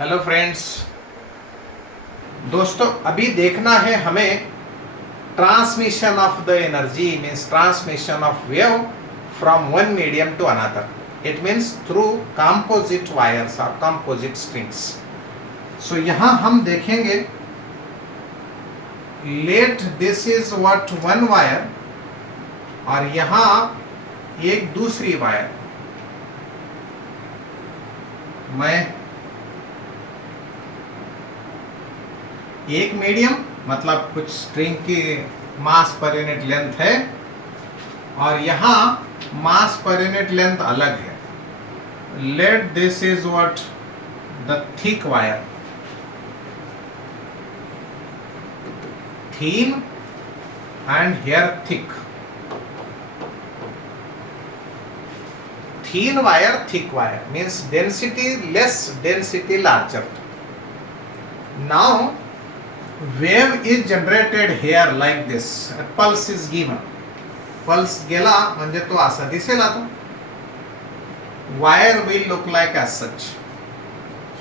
Hello friends. दोस्तों, अभी देखना है हमें transmission of the energy means transmission of wave from one medium to another. It means through composite wires और composite strings. So यहां हम देखेंगे, let this is what one wire और यहां एक दूसरी वायर। मैं एक मीडियम मतलब कुछ स्ट्रिंग की मास पर यूनिट लेंथ है और यहां मास पर यूनिट लेंथ अलग है। Late this is what the thick wire, thin end here thick. Thin wire, thick wire means density less, density larger. Now wave is generated here like this. A pulse is given. Pulse गेला म्हणजे तो असा दिसेल. आता wire will look like as such.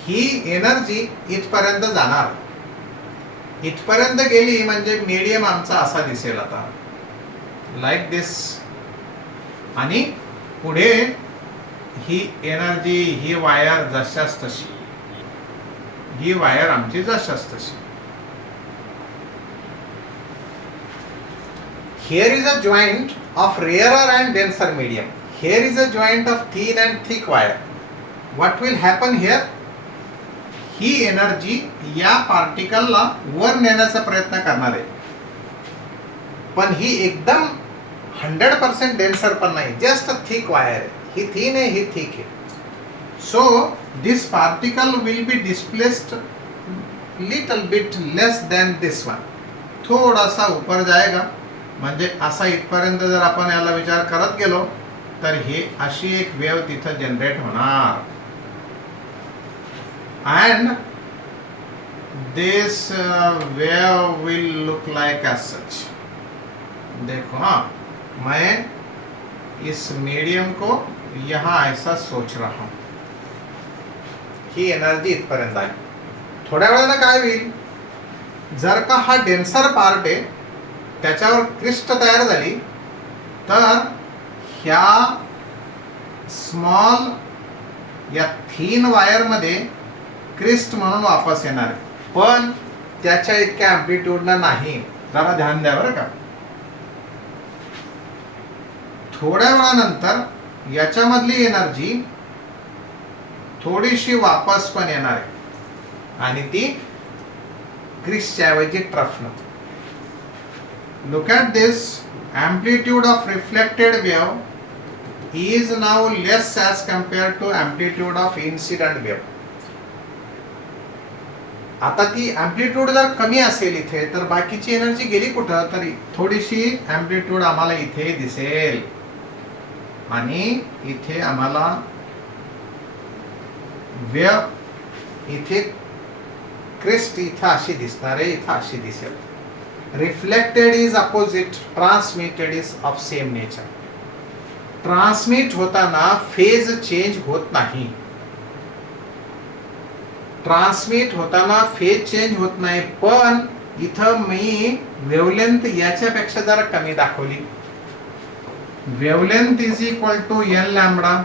He energy इथपर्यंत जाणार. इथपर्यंत गेली म्हणजे मीडियम आमचा असा दिसेल आता लाईक दिस. आणि पुढे ही एनर्जी, ही वायर जशाच तशी, ही वायर आमची जशाच तशी. Here is a joint of rarer and denser medium. Here is a joint of thin and thick wire. What will happen here? He energy या पार्टिकलला वर नेण्याचा प्रयत्न करणार आहे, पण ही एकदम 100% डेन्सर पण नाही, जस्ट थिक वायर आहे. ही थिन है, ही थिक है. So this particle will be displaced little bit less than this one. थोड़ा सा ऊपर जाएगा. म्हणजे असा इथपर्यंत जर आपण याला विचार करत गेलो तर हे अशी एक वेव तिथं जनरेट होणार. and this wave will look like as such. देखो, हाँ, मैं इस मीडियम को यहाँ ऐसा सोच रहा हूँ. ही एनर्जी इथपर्यंत आहे. थोड्या वेळानं काय होईल, जर का हा डेन्सर पार्ट आहे त्याच्यावर क्रिस्ट तयार झाली तर ह्या स्मॉल या थीन वायर मध्ये क्रिस्ट म्हणून वापस येणार, पण त्याच्या इतक्या अँप्लिट्यूडनं नाही. जरा ध्यान द्या बरं का. थोड्या वेळानंतर याच्यामधली एनर्जी थोडीशी वापस पण येणार आहे आणि ती क्रिस्टच्या ऐवजी ट्रफनं. Look at this. Amplitude of reflected wave is now less as compared to amplitude of incident wave. आता ती एम्प्लिट्यूड जर कमी असेल इथे तर बाकीची एनर्जी गेली कुठं, तरी थोडीशी एम्प्लिट्यूड आम्हाला इथे दिसेल आणि इथे आम्हाला वेव, इथे क्रिस्ट इथं अशी दिसणार आहे, इथं अशी दिसेल. Reflected is opposite, transmitted is of same nature. Transmit होताना फेज चेंज होत नाही. ट्रान्समिट होताना फेज चेंज होत नाही, पण इथं मी वेवलेंथ याच्यापेक्षा जरा कमी दाखवली. Wavelength is equal to n lambda.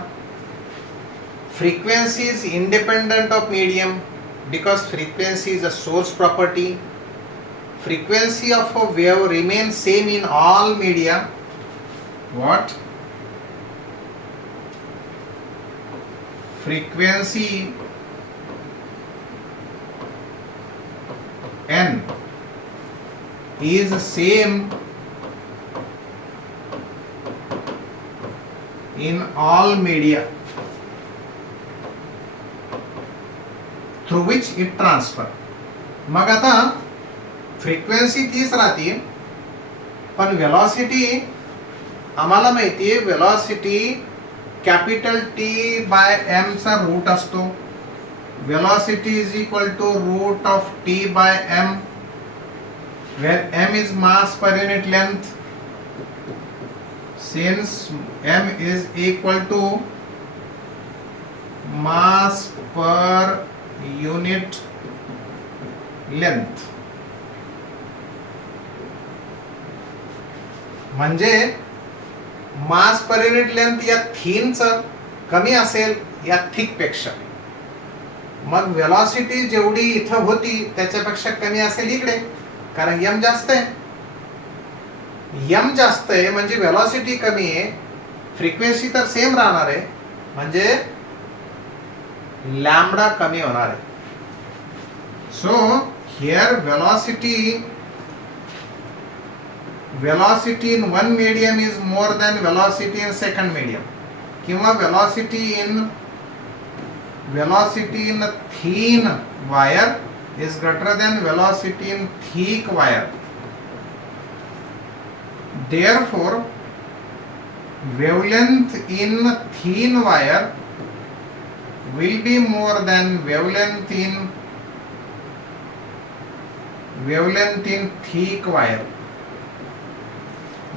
Frequency is independent of medium because frequency is a source property. Frequency of a wave remains same in all media. What? Frequency n is same in all media through which it transfer. मग आता frequency तीच राहते, पण velocity आम्हाला माहिती आहे, velocity capital T by m चा root असतो. Velocity is equal to root of T by m, where m is mass per unit length. Since m is equal to mass per unit length. म्हणजे mass per unit length या थिनचं कमी असेल या thick पेक्षा, मग velocity जेवढी इथं होती त्याच्यापेक्षा कमी असेल इकडे, कारण एम जास्त आहे. एम जास्त आहे म्हणजे वेलॉसिटी कमी आहे, फ्रिक्वेन्सी तर सेम राहणार आहे, म्हणजे लॅम्बडा कमी होणार आहे. So here velocity in one medium is more than velocity in second medium, किंवा velocity in thin wire is greater than velocity in thick wire. Therefore wavelength in thin wire will be more than wavelength in thick wire.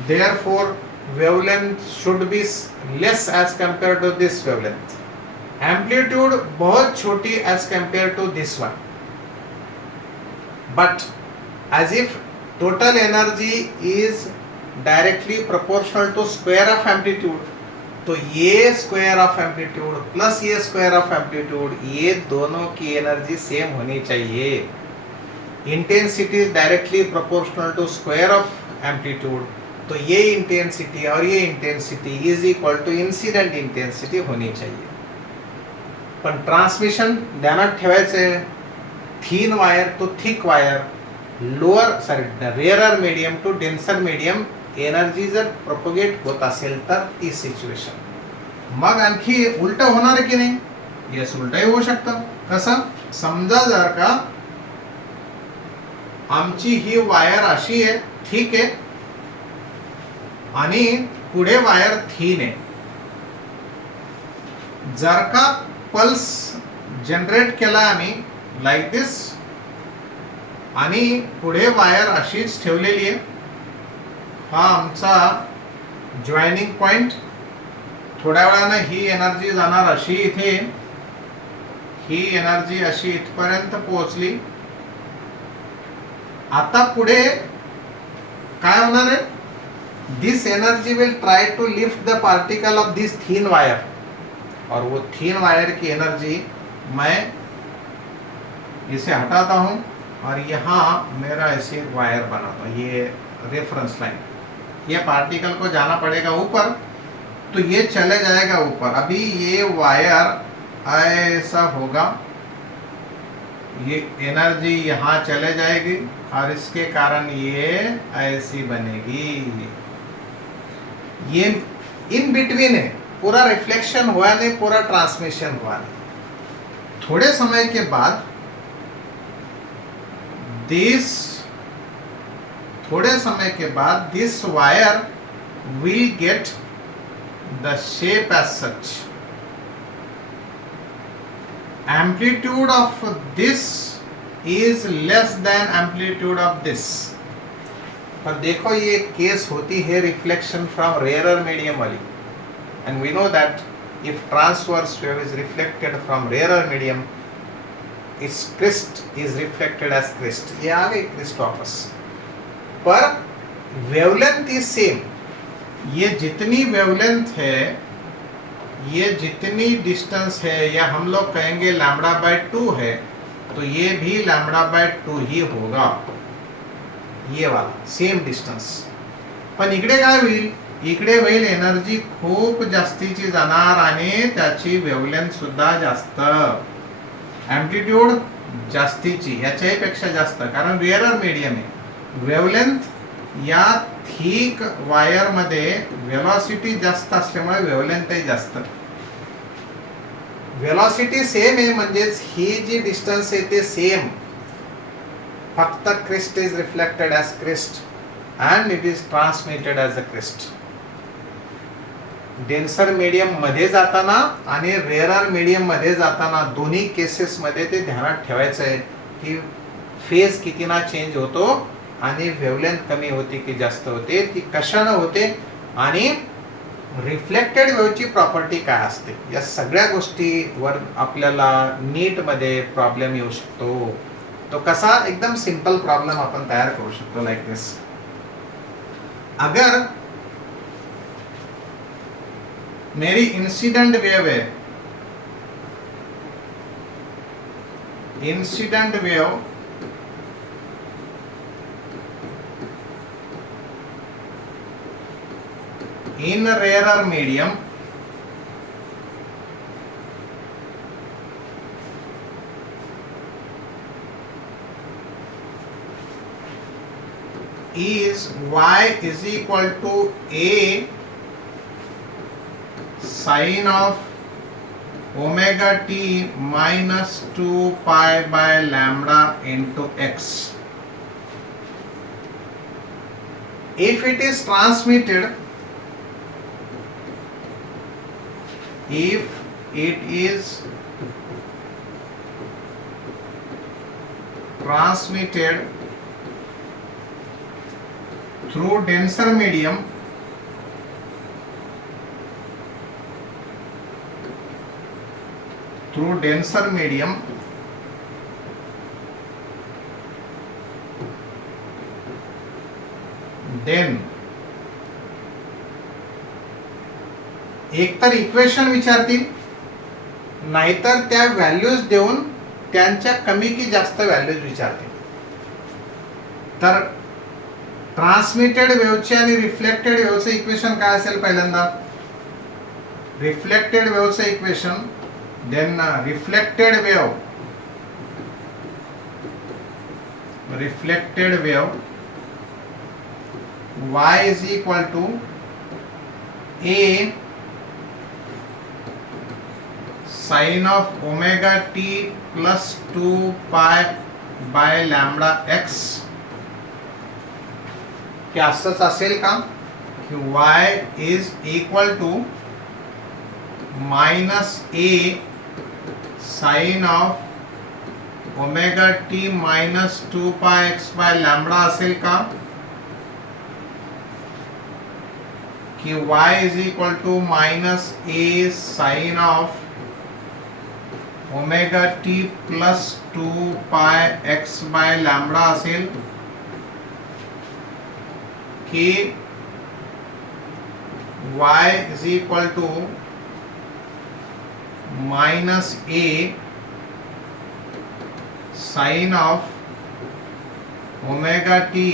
Therefore wavelength should be less as compared to this wavelength. Amplitude बहुत छोटी as compared to this one. But as if total energy is directly proportional to square of amplitude, तो ये square of amplitude plus ये square of amplitude, ये दोनों की energy same होनी चाहिए. Intensity is directly proportional to square of amplitude, तो ये इंटेंसिटी और ये intensity is equal to incident intensity होनी चाहिए. पण ट्रान्समिशन ध्यानात ठेवायचं, thin wire to thick wire, rarer medium to denser medium energy जर प्रोपोगेट होत असेल तर ती सिच्युएशन. मग आणखी उलट होणार की नाही? येस, उलटही होऊ शकतं. कसं? समजा जर का आमची ही वायर अशी आहे, ठीक आहे, आणि पुढे वायर थिन आहे. जर का पल्स जनरेट केला आम्ही लाईक दिस, आणि पुढे वायर अशीच ठेवलेली आहे, हा आमचा जॉईनिंग पॉइंट. थोड्या वेळानं ही एनर्जी जाणार अशी इथे, ही एनर्जी अशी इथपर्यंत पोहोचली. आता पुढे काय होणार आहे? This energy will try to lift the particle of this thin wire, और वो थिन वायर की एनर्जी मैं इसे हटाता हूं और यहाँ मेरा ऐसे वायर बनाता हूँ, ये रेफरेंस लाइन. ये पार्टिकल को जाना पड़ेगा ऊपर, तो ये चले जाएगा ऊपर. अभी ये वायर ऐसा होगा, ये एनर्जी यहाँ चले जाएगी और इसके कारण ये ऐसी बनेगी. ये इन बिटवीन है, पूरा रिफ्लेक्शन हुआ नहीं, पूरा ट्रांसमिशन हुआ नहीं. थोड़े समय के बाद this wire will get the shape as such. Amplitude of this is less than amplitude of this. पर देखो ये केस होती है रिफ्लेक्शन फ्रॉम रेयरर मीडियम वाली, and we know that if transverse wave is reflected from rarer medium, its crest is reflected as crest. ये आ गई crest वापस. पर wavelength is same. ये जितनी वेवलेंथ है, ये जितनी डिस्टेंस है, या हम लोग कहेंगे लैम्बडा बाय 2 है, तो ये भी लैम्बडा बाय 2 ही होगा, ये वाला सेम डिस्टन्स. पण इकडे काय होईल? इकडे होईल एनर्जी खूप जास्तीची जाणार आणि त्याची वेवलेंथ सुद्धा जास्त, एम्प्लिट्यूड जास्तीची, याच्याही पेक्षा जास्त, कारण रेअरर मीडियम आहे. वेवलेंथ या थिक वायर मध्ये वेलॉसिटी जास्त असल्यामुळे वेवलेंथही जास्त. वेलॉसिटी सेम आहे, म्हणजेच ही जी डिस्टन्स आहे ते सेम, फक्त crest is reflected as crest and it is transmitted as a crest. Denser medium मध्ये जाताना आणि रेअरर मीडियम मध्ये जाताना दोन्ही केसेस मध्ये ते ध्यानात ठेवायचं आहे की फेज कितीना चेंज होतो आणि वेवलेंथ कमी होते की जास्त होते, ती कशाने होते, आणि रिफ्लेक्टेड वेव्हची प्रॉपर्टी काय असते, या सगळ्या गोष्टीवर आपल्याला नीटमध्ये प्रॉब्लेम येऊ शकतो. तो कसा, एकदम सिंपल प्रॉब्लेम आपण तयार करू शकतो लाईक दिस. अगर मेरी इंसिडेंट वेव है, incident wave in rarer medium is y is equal to a sin of omega t minus 2 pi by lambda into x. If it is transmitted, if it is transmitted through denser medium, then एक तर equation विचारतील, नाहीतर त्या values देऊन त्यांच्या कमी की जास्त व्हॅल्यूज विचारतील. तर ट्रान्समिटेड वेव्हचे आणि रिफ्लेक्टेड वेव्हचे इक्वेशन काय असेल? पहिल्यांदा रिफ्लेक्टेड वेव्हचं equation, then reflected wave y is equal to a sin of omega t plus 2 pi by lambda x. क्या असंच असेल का की y is equal to minus a sin of omega t minus 2 pi x by lambda असेल का, कि y is equal to minus a sin of omega t plus 2 pi x by lambda असेल, कि y is equal to minus a sin of omega t,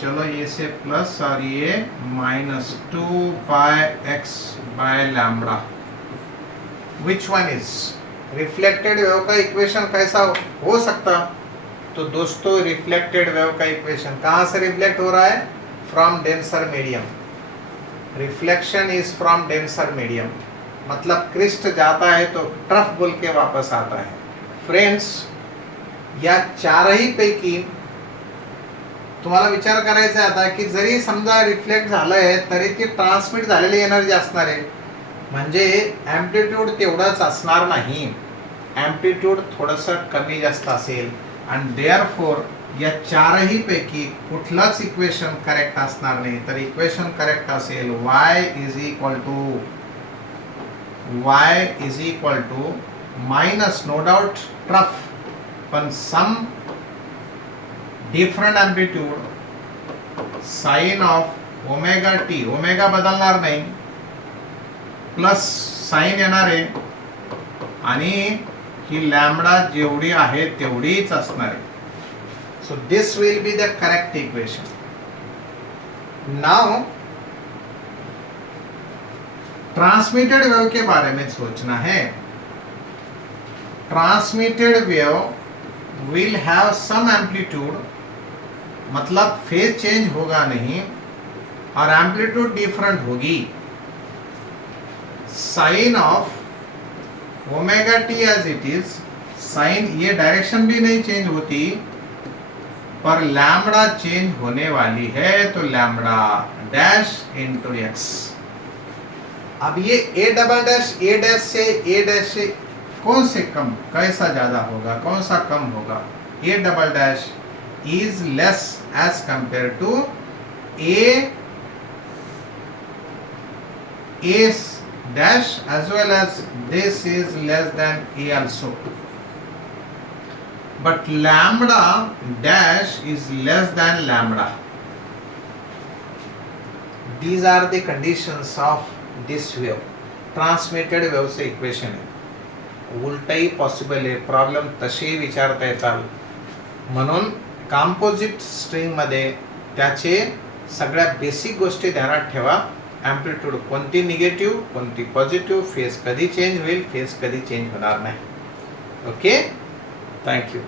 चलो ये से plus और ये minus 2 pi x by lambda. Which one is reflected wave का equation कैसा हो सकता? तो दोस्तों रिफ्लेक्टेड वेव का इक्वेशन कहाँ से रिफ्लेक्ट हो रहा है? From denser medium. Reflection is from denser medium, मतलब क्रिस्ट जाता है तो ट्रफ बोल के वापस आता है. फ्रेंड्स, या चारही पैकी तुम्हाला विचार करायचा आहे आता की जरी समजा रिफ्लेक्ट झालंय तरी ती ट्रान्समिट झालेली एनर्जी असणार आहे, म्हणजे ॲम्प्लिट्यूड तेवढाच असणार नाही, ॲम्प्लिट्यूड थोडंसं कमी जास्त असेल. आणि देअरफॉर या चारही पैकी कुठलंच इक्वेशन करेक्ट असणार नाही. तर इक्वेशन करेक्ट असेल y is equal to minus, no doubt trough, पण some different amplitude sine of omega t, omega बदलणार नाही, प्लस साइन येणार आहे आणि ही लॅम्बडा जेवढी आहे तेवढीच असणार आहे. So this will be the correct equation. Now transmitted wave के बारे में सोचना है. Transmitted wave will have some amplitude, मतलब फेज चेंज होगा नहीं और एम्पलीट्यूड डिफरेंट होगी. Sine of omega t as it is, sine ये डायरेक्शन भी नहीं चेंज होती, पर लैम्बडा चेंज होने वाली है, तो लैम्बडा डैश इंटू एक्स. अब ये a double dash a dash से कौन से कम, कैसा ज्यादा होगा, कौन सा कम होगा? A double dash is less as compared to A dash as well as this is less than A also, but lambda dash is less than lambda. These are the conditions of this wave. Transmitted वेव्हचं equation आहे. उलटही possible आहे, problem तसेही विचारता येतात. म्हणून composite स्ट्रिंगमध्ये त्याचे सगळ्या बेसिक गोष्टी ध्यानात ठेवा. ॲम्प्लिट्यूड कोणती निगेटिव्ह, कोणती पॉझिटिव्ह, फेज कधी चेंज होईल, फेज कधी चेंज होणार नाही. Okay, thank you.